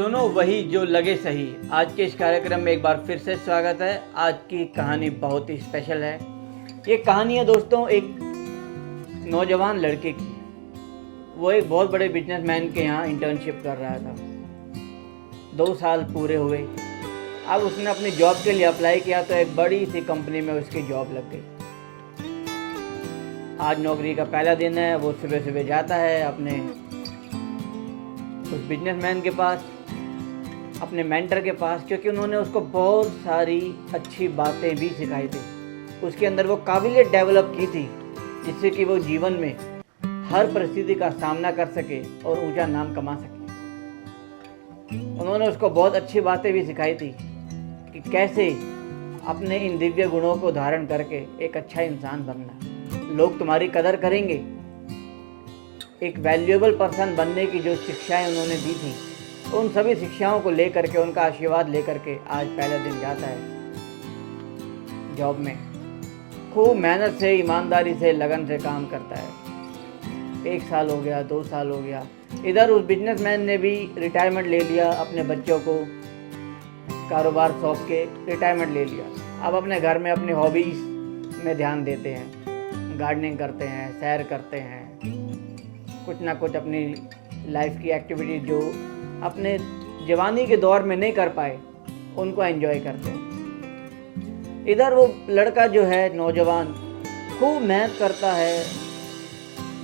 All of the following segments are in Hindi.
सुनो वही जो लगे सही। आज के इस कार्यक्रम में एक बार फिर से स्वागत है। आज की कहानी बहुत ही स्पेशल है। ये कहानी है दोस्तों एक नौजवान लड़के की। वो एक बहुत बड़े बिजनेसमैन के यहाँ इंटर्नशिप कर रहा था। 2 साल पूरे हुए। अब उसने अपनी जॉब के लिए अप्लाई किया तो एक बड़ी सी कंपनी में उसकी जॉब लग गई। आज नौकरी का पहला दिन है। वो सुबह सुबह जाता है अपने उस बिजनेसमैन के पास, अपने मेंटर के पास, क्योंकि उन्होंने उसको बहुत सारी अच्छी बातें भी सिखाई थी। उसके अंदर वो काबिलियत डेवलप की थी जिससे कि वो जीवन में हर परिस्थिति का सामना कर सके और ऊंचा नाम कमा सके। उन्होंने उसको बहुत अच्छी बातें भी सिखाई थी कि कैसे अपने इन दिव्य गुणों को धारण करके एक अच्छा इंसान बनना। लोग तुम्हारी कदर करेंगे। एक वैल्यूएबल पर्सन बनने की जो शिक्षाएं उन्होंने दी थी, उन सभी शिक्षाओं को लेकर के, उनका आशीर्वाद लेकर के आज पहला दिन जाता है जॉब में। खूब मेहनत से, ईमानदारी से, लगन से काम करता है। 1 साल हो गया, 2 साल हो गया। इधर उस बिजनेसमैन ने भी रिटायरमेंट ले लिया, अपने बच्चों को कारोबार सौंप के रिटायरमेंट ले लिया। अब अपने घर में अपनी हॉबीज़ में ध्यान देते हैं। गार्डनिंग करते हैं, सैर करते हैं, कुछ ना कुछ अपनी लाइफ की एक्टिविटी जो अपने जवानी के दौर में नहीं कर पाए उनको एंजॉय करते हैं। इधर वो लड़का जो है नौजवान खूब मेहनत करता है।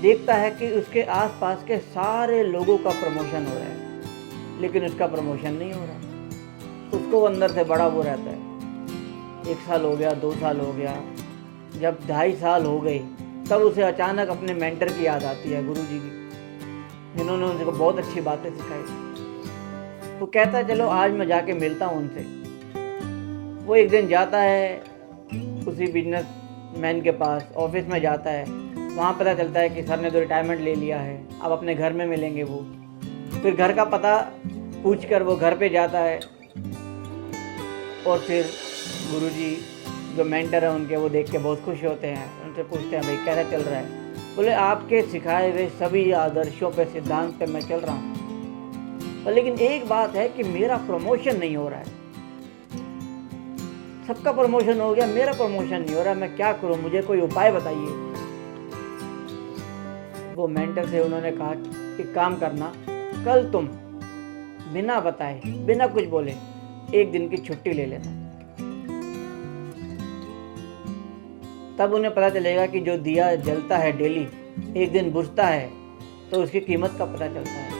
देखता है कि उसके आसपास के सारे लोगों का प्रमोशन हो रहा है, लेकिन उसका प्रमोशन नहीं हो रहा। उसको अंदर से बड़ा वो रहता है। 1 साल हो गया, 2 साल हो गया। जब 2.5 साल हो गए तब उसे अचानक अपने मेंटर की याद आती है, गुरुजी की, जिन्होंने उसको बहुत अच्छी बातें सिखाई। वो कहता है चलो आज मैं जाके मिलता हूँ उनसे। वो एक दिन जाता है उसी बिजनेसमैन के पास, ऑफिस में जाता है। वहाँ पता चलता है कि सर ने तो रिटायरमेंट ले लिया है, अब अपने घर में मिलेंगे वो। फिर घर का पता पूछकर वो घर पे जाता है और फिर गुरुजी जो मेंटर है उनके, वो देख के बहुत खुश होते हैं। उनसे पूछते हैं भाई कैसा चल रहा है? बोले आपके सिखाए हुए सभी आदर्शों पे, सिद्धांत पे मैं चल रहा हूँ, पर लेकिन एक बात है कि मेरा प्रमोशन नहीं हो रहा है। सबका प्रमोशन हो गया, मेरा प्रमोशन नहीं हो रहा। मैं क्या करूँ? मुझे कोई उपाय बताइए। वो मेंटर से उन्होंने कहा कि काम करना, कल तुम बिना बताए, बिना कुछ बोले 1 दिन की छुट्टी ले लेना। तब उन्हें पता चलेगा कि जो दिया जलता है डेली, एक दिन बुझता है तो उसकी कीमत का पता चलता है।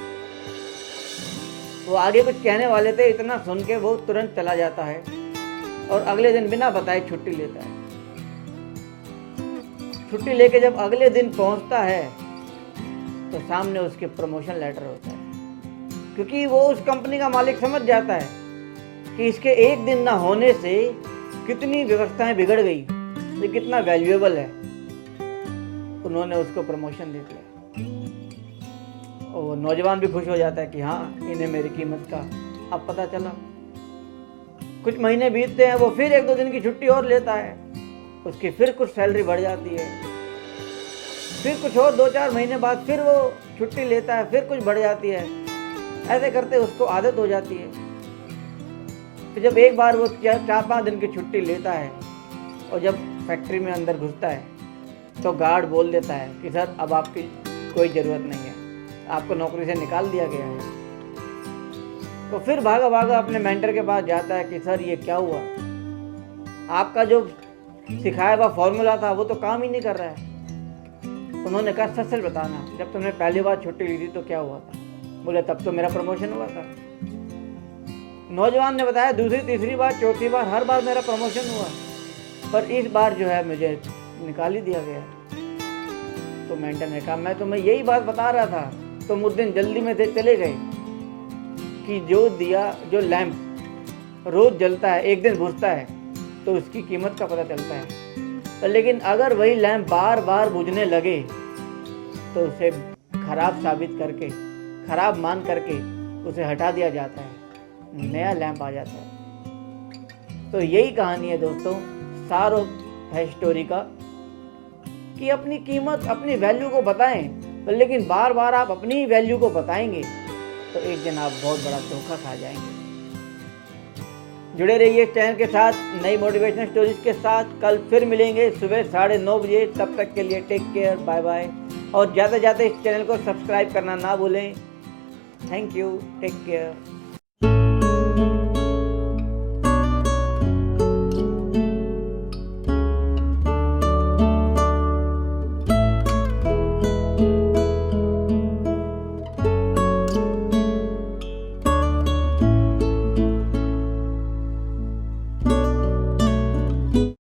वो आगे कुछ कहने वाले थे, इतना सुन के वो तुरंत चला जाता है और अगले दिन बिना बताए छुट्टी लेता है। छुट्टी लेके जब अगले दिन पहुंचता है तो सामने उसके प्रमोशन लेटर होता है, क्योंकि वो उस कंपनी का मालिक समझ जाता है कि इसके एक दिन ना होने से कितनी व्यवस्थाएं बिगड़ गई, ये कितना वैल्यूएबल है। उन्होंने उसको प्रमोशन दे दिया और नौजवान भी खुश हो जाता है कि हाँ, इन्हें मेरी कीमत का अब पता चला। कुछ महीने बीतते हैं, वो फिर 1-2 दिन की छुट्टी और लेता है। उसकी फिर कुछ सैलरी बढ़ जाती है। फिर कुछ और 2-4 महीने बाद फिर वो छुट्टी लेता है, फिर कुछ बढ़ जाती है। ऐसे करते उसको आदत हो जाती है। फिर जब एक बार वो 4-5 दिन की छुट्टी लेता है और जब फैक्ट्री में अंदर घुसता है तो गार्ड बोल देता है कि सर अब आपकी कोई ज़रूरत नहीं है, आपको नौकरी से निकाल दिया गया है। तो फिर भागा भागा अपने मेंटर के पास जाता है कि सर ये क्या हुआ? आपका जो सिखाया हुआ फॉर्मूला था वो तो काम ही नहीं कर रहा है। उन्होंने कहा सच सच बताना, जब तुमने पहली बार छुट्टी ली थी तो क्या हुआ था? बोले तब तो मेरा प्रमोशन हुआ था। नौजवान ने बताया दूसरी, तीसरी बार, चौथी बार, हर बार मेरा प्रमोशन हुआ, पर इस बार जो है मुझे निकाल ही दिया गया। तो मेंटर ने कहा मैं तुम्हें यही बात बता रहा था, तुम उस दिन जल्दी में चले गए कि जो दिया, जो लैंप रोज जलता है, एक दिन बुझता है तो उसकी कीमत का पता चलता है, पर लेकिन अगर वही लैंप बार बार बुझने लगे तो उसे खराब साबित करके, खराब मान करके उसे हटा दिया जाता है, नया लैंप आ जाता है। तो यही कहानी है दोस्तों, सार है स्टोरी का, कि अपनी कीमत, अपनी वैल्यू को बताएं, पर लेकिन बार बार आप अपनी वैल्यू को बताएंगे तो एक दिन आप बहुत बड़ा धोखा खा जाएंगे। जुड़े रहिए इस चैनल के साथ नई मोटिवेशनल स्टोरीज के साथ। कल फिर मिलेंगे सुबह 9:30 बजे। तब तक के लिए टेक केयर, बाय बाय। और ज़्यादा से ज़्यादा इस चैनल को सब्सक्राइब करना ना भूलें। Thank you, take care.